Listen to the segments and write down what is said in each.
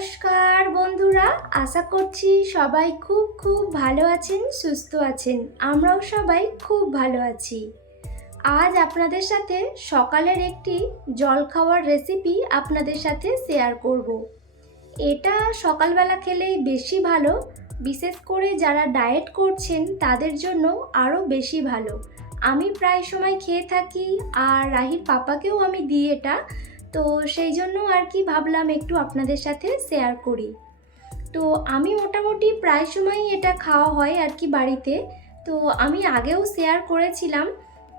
নমস্কার বন্ধুরা, আশা করছি সবাই খুব খুব ভালো আছেন, সুস্থ আছেন। আমরাও সবাই খুব ভালো আছি। আজ আপনাদের সাথে সকালের একটি জল খাওয়ার রেসিপি আপনাদের সাথে শেয়ার করব। এটা সকালবেলা খেলেই বেশি ভালো, বিশেষ করে যারা ডায়েট করছেন তাদের জন্য আরও বেশি ভালো। আমি প্রায় সময় খেয়ে থাকি আর রাহির পাপাকেও আমি দিই এটা। তো সেই জন্য আর কি ভাবলাম একটু আপনাদের সাথে শেয়ার করি। তো আমি মোটামুটি প্রায় সময়ই এটা খাওয়া হয় আর কি বাড়িতে। তো আমি আগেও শেয়ার করেছিলাম।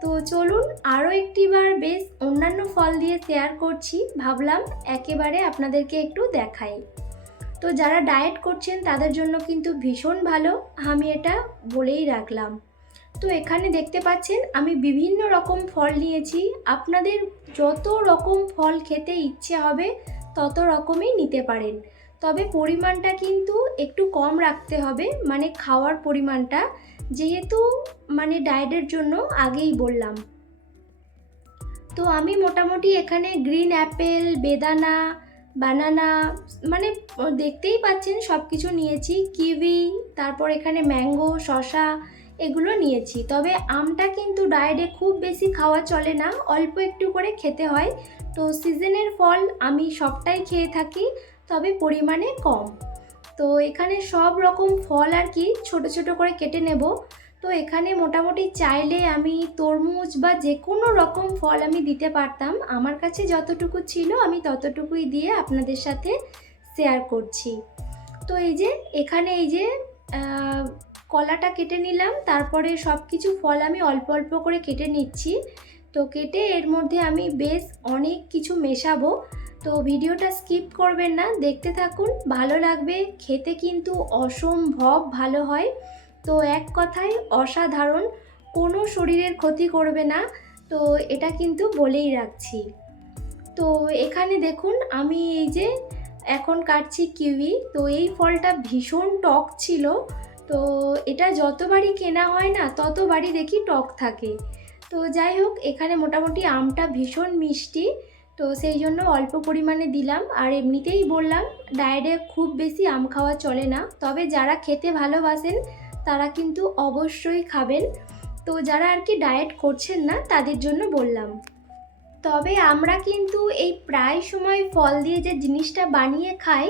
তো চলুন আরও একটিবার বেশ অন্যান্য ফল দিয়ে শেয়ার করছি। ভাবলাম একেবারে আপনাদেরকে একটু দেখাই। তো যারা ডায়েট করছেন তাদের জন্য কিন্তু ভীষণ ভালো। আমি এটা বলেই রাখলাম। তো এখানে দেখতে পাচ্ছেন, আমি বিভিন্ন রকম ফল নিয়েছি। আপনাদের যত রকম ফল খেতে ইচ্ছে হবে, তত রকমই নিতে পারেন। তবে পরিমাণটা কিন্তু একটু কম রাখতে হবে মানে খাওয়ার পরিমাণটা, যেহেতু মানে ডায়েটের জন্য আগেই বললাম। তো আমি মোটামুটি এখানে গ্রিন অ্যাপেল, বেদানা, বানানা মানে দেখতেই পাচ্ছেন সব কিছু নিয়েছি। কিউই, তারপর এখানে ম্যাঙ্গো শশা এগুলো নিয়েছি। তবে আমটা কিন্তু ডায়েটে খুব বেশি খাওয়া চলে না, অল্প একটু করে খেতে হয়। তো সিজনের ফল আমি সবটাই খেয়ে থাকি, তবে পরিমাণে কম। তো এখানে সব রকম ফল আর কি ছোট ছোট করে কেটে নেব। তো এখানে মোটামুটি চাইলে আমি তরমুজ বা যে কোনো রকম ফল আমি দিতে পারতাম। আমার কাছে যতটুকু ছিল আমি ততটুকুই দিয়ে আপনাদের সাথে শেয়ার করছি। তো এই যে, এখানে এই যে কলাটা কেটে নিলাম, তারপরে সব কিছু ফল আমি অল্প অল্প করে কেটে নিচ্ছি। তো কেটে এর মধ্যে আমি বেশ অনেক কিছু মেশাবো। তো ভিডিওটা স্কিপ করবেন না, দেখতে থাকুন, ভালো লাগবে, খেতে কিন্তু অসম্ভব ভালো হয়। তো এক কথায় অসাধারণ, কোনো শরীরের ক্ষতি করবে না। তো এটা কিন্তু বলেই রাখছি। তো এখানে দেখুন, আমি এই যে এখন কাটছি কিউই, তো এই ফলটা ভীষণ টক ছিল। তো এটা যতবারই কেনা হয় না, ততবারই দেখি টক থাকে। তো যাই হোক, এখানে মোটামুটি আমটা ভীষণ মিষ্টি। তো সেই জন্য অল্প পরিমাণে দিলাম। আর এমনিতেই বললাম, ডায়েটে খুব বেশি আম খাওয়া চলে না। তবে যারা খেতে ভালোবাসেন, তারা কিন্তু অবশ্যই খাবেন। তো যারা আর কি ডায়েট করছেন না, তাদের জন্য বললাম। তবে আমরা কিন্তু এই প্রায় সময় ফল দিয়ে যে জিনিসটা বানিয়ে খাই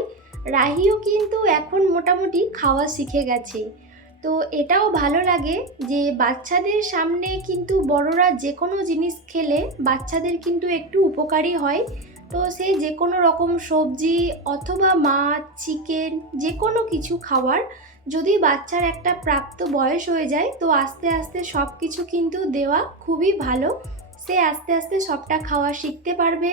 রাহিও কিন্তু এখন মোটামুটি খাওয়া শিখে গেছে। তো এটাও ভালো লাগে যে বাচ্চাদের সামনে কিন্তু বড়রা যে কোনো জিনিস খেলে বাচ্চাদের কিন্তু একটু উপকারী হয়। তো সে যে কোনো রকম সবজি অথবা মাছ, চিকেন যে কোনো কিছু খাওয়ার যদি বাচ্চার একটা প্রাপ্ত বয়স হয়ে যায়, তো আস্তে আস্তে সব কিছু কিন্তু দেওয়া খুবই ভালো। সে আস্তে আস্তে সবটা খাওয়া শিখতে পারবে।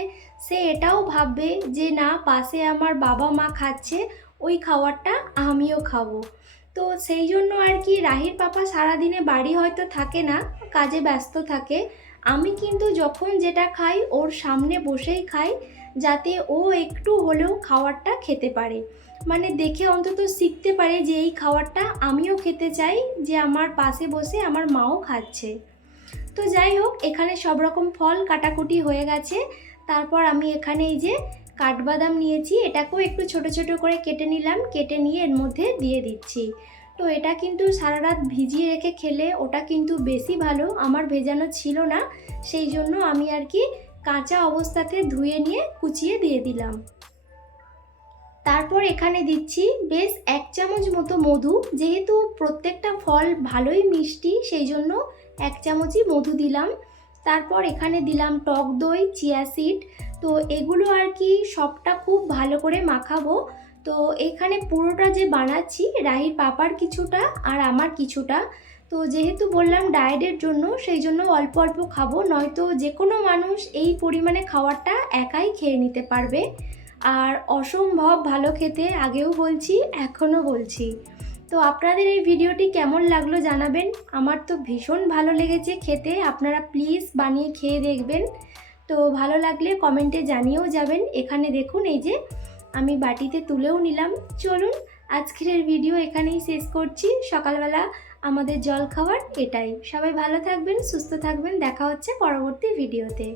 সে এটাও ভাববে যে, না, পাশে আমার বাবা মা খাচ্ছে, ওই খাবারটা আমিও খাব। তো সেই জন্য আর কি রাহির পাপা সারাদিনে বাড়ি হয়তো থাকে না, কাজে ব্যস্ত থাকে। আমি কিন্তু যখন যেটা খাই, ওর সামনে বসেই খাই, যাতে ও একটু হলেও খাবারটা খেতে পারে। মানে দেখে অন্তত শিখতে পারে যে, এই খাবারটা আমিও খেতে চাই, যে, আমার পাশে বসে আমার মাও খাচ্ছে। তো যাই হোক, এখানে সব রকম ফল কাটাকুটি হয়ে গেছে। তারপর আমি এখানে এই যে কাঠবাদাম নিয়েছি, এটাকেও একটু ছোট ছোট করে কেটে নিলাম, কেটে নিয়ে এর মধ্যে দিয়ে দিচ্ছি। তো এটা কিন্তু সারা রাত ভিজিয়ে রেখে খেলে ওটা কিন্তু বেশি ভালো, আমার ভেজানো ছিল না, সেই জন্য আমি আর কি কাঁচা অবস্থাতে ধুয়ে নিয়ে কুচিয়ে দিয়ে দিলাম। তারপর এখানে দিচ্ছি বেশ এক চামচ মতো মধু, যেহেতু প্রত্যেকটা ফল ভালোই মিষ্টি, সেই জন্য এক চামচই মধু দিলাম। তারপর এখানে দিলাম টক দই, চিয়া সিড। তো এগুলো আর কি সবটা খুব ভালো করে মাখাবো। তো এখানে পুরোটা যে বানাচ্ছি, রাহির পাপার কিছুটা আর আমার কিছুটা। তো যেহেতু বললাম ডায়েটের জন্য, সেই জন্য অল্প অল্প খাব, নয়তো যে কোনো মানুষ এই পরিমাণে খাবারটা একাই খেয়ে নিতে পারবে। আর অসম্ভব ভালো খেতে আগেও বলছি, এখনও বলছি। তো আপনাদের এই ভিডিওটি কেমন লাগল জানাবেন? আমার তো ভীষণ ভালো লেগেছে খেতে। আপনারা প্লিজ বানিয়ে খেয়ে দেখবেন। তো ভালো লাগলে কমেন্টে জানিয়েও যাবেন। এখানে দেখুন এই যে আমি বাটিতে তুলেও নিলাম। চলুন আজকের ভিডিও এখানেই শেষ করছি। সকালবেলা আমাদের জল খাওয়ার এটাই। সবাই ভালো থাকবেন, সুস্থ থাকবেন। দেখা হচ্ছে পরবর্তী ভিডিওতে।